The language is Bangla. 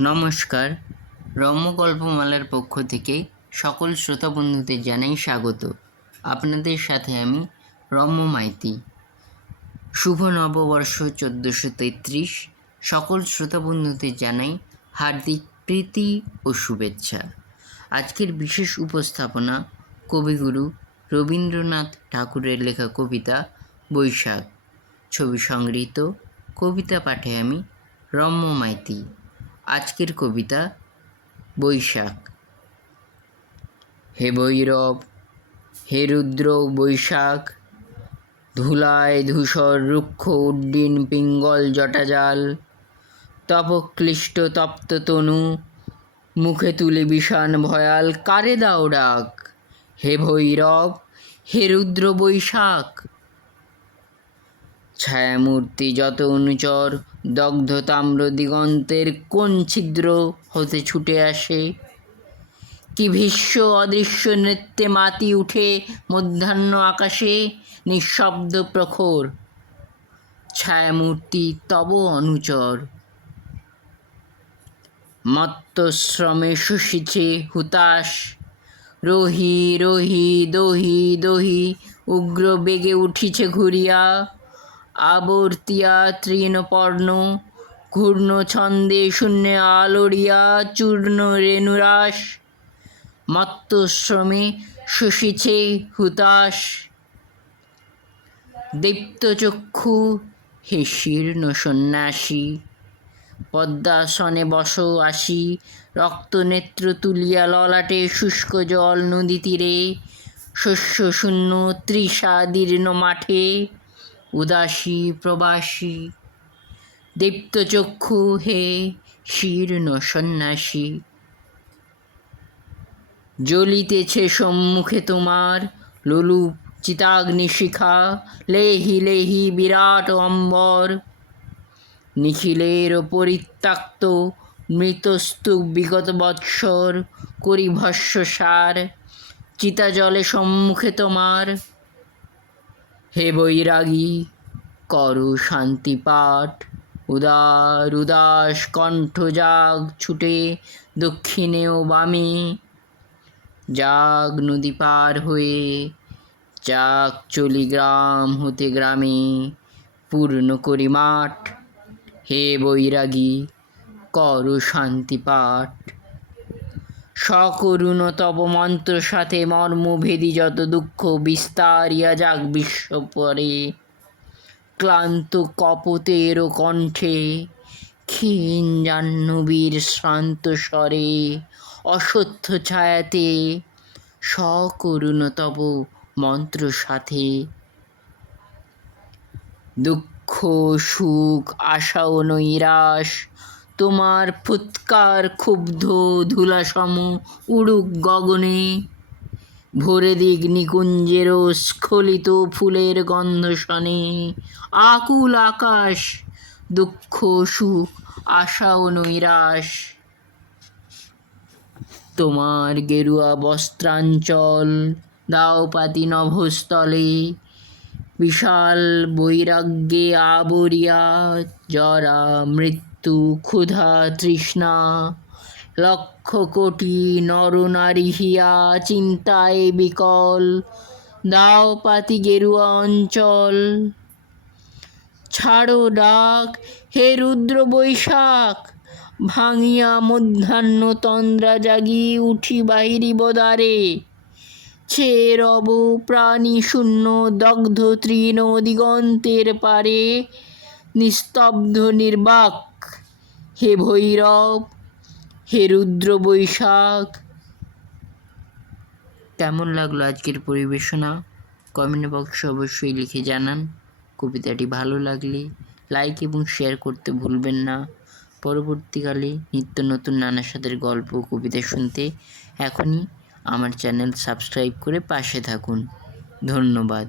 নমস্কার, রম্য গল্পমালার পক্ষ থেকে সকল শ্রোতা বন্ধুদের জানাই স্বাগত। আপনাদের সাথে আমি রম্য মাইতি। শুভ নববর্ষ 1433। সকল শ্রোতা বন্ধুদের জানাই হার্দিক প্রীতি ও শুভেচ্ছা। আজকের বিশেষ উপস্থাপনা কবিগুরু রবীন্দ্রনাথ ঠাকুরের লেখা কবিতা বৈশাখ। ছবি সংগৃহীত। কবিতা পাঠে আমি রম্য মাইতি। আজকের কবিতা বৈশাখ। হে ভৈরব, হে রুদ্র বৈশাখ, ধুলায় ধূসর রুক্ষ উড্ডীন পিঙ্গল জটাজাল, তপক্লিষ্ট তপ্ত তনু, মুখে তুলে বিষাণ ভয়াল, কারে দাও ডাক? হে ভৈরব, হে রুদ্র বৈশাখ। ছায়ামূর্তি যত অনুচর, দগ্ধ তাম্র দিগন্তের কোন ছিদ্র হতে ছুটে আসে, কি ভীষ্ম অদৃশ্য নৃত্যে মাতি উঠে মধ্যাহ্ন আকাশে, নিঃশব্দ প্রখর ছায়ামূর্তি তব অনুচর। মত্তশ্রমে শুষিছে হুতাশ, রহি রহি দহি দহি, উগ্র বেগে উঠিছে ঘুরিয়া, আবর্তিয়া তৃণপর্ণ, ঘূর্ণ ছন্দে শূন্যে আলোড়িয়া চূর্ণ রেণুরাস। মত্তশ্রমে শুষিছে হুতাশ, দীপ্তচক্ষু হে শীর্ণ সন্ন্যাসী, পদ্মাসনে বস আসি, রক্তনেত্র তুলিয়া ললাটে শুষ্ক জল নদী তীরে, শস্য শূন্য তৃষা দীর্ণ মাঠে, উদাসী প্রবাসী। দীপ্তচক্ষু হে শীর্ণ সন্ন্যাসী, জ্বলিতেছে সম্মুখে তোমার লোলুপ চিতাগ্নি শিখা, লেহি লেহি বিরাট অম্বর, নিখিলের পরিত্যক্ত মৃতস্তূপ বিগত বৎসর করি ভস্মসার, চিতা জলে সম্মুখে তোমার। হে বৈরাগী, করো শান্তি পাঠ, উদার উদাস কণ্ঠ জাগ ছুটে দক্ষিণে ও বামে, জাগ নদী পার হয়ে, যাক চলি গ্রাম হতে গ্রামে, পূর্ণ করি মাঠ। হে বৈরাগী, করো শান্তি পাঠ। সকরুণ তব মন্ত্র সাথে মর্মভেদী যত দুঃখ বিস্তারিয়া যাক বিশ্ব পরে, ক্লান্ত কপোতের কণ্ঠে, ক্ষীণ জাহ্নবীর শ্রান্ত স্বরে, অসত্য ছায়াতে সকরুণ তব মন্ত্র সাথে। দুঃখ সুখ আশা ও নৈরাশ তোমার ফুৎকার ক্ষুব্ধ ধূলাসম উড়ুক গগনে, ভোরে দিক নিকুঞ্জেরও স্খলিত ফুলের গন্ধ শনে, আকুল আকাশ দুঃখ সুখ আশা ও নৈরাশ। তোমার গেরুয়া বস্ত্রাঞ্চল দাও পাতি নভস্থলে, বিশাল বৈরাগ্যে আবরিয়া জরা মৃত্যু ক্ষুধা তৃষ্ণা, লক্ষ কোটি নরনারী হিয়া চিন্তায় বিকল, দাও পাতি গেরুয়া অঞ্চল। ছাড়ো ডাক হে রুদ্র বৈশাখ, ভাঙিয়া মধ্যাহ্ন তন্দ্রা জাগি উঠি বাহিরিব দ্বারে, ছেয়ে রব প্রাণী শূন্য দগ্ধ তৃণ দিগন্তের পারে, নিস্তব্ধ নির্বাক। হে ভৈরব, হে রুদ্র বৈশাখ। কেমন লাগলো আজকের পরিবেশনা? কমেন্ট বক্সে অবশ্যই লিখে জানান। কবিতাটি ভালো লাগলে লাইক এবং শেয়ার করতে ভুলবেন না। পরবর্তীকালে নিত্য নতুন নানা স্বাদের গল্প কবিতা শুনতে এখনই আমার চ্যানেল সাবস্ক্রাইব করে পাশে থাকুন। ধন্যবাদ।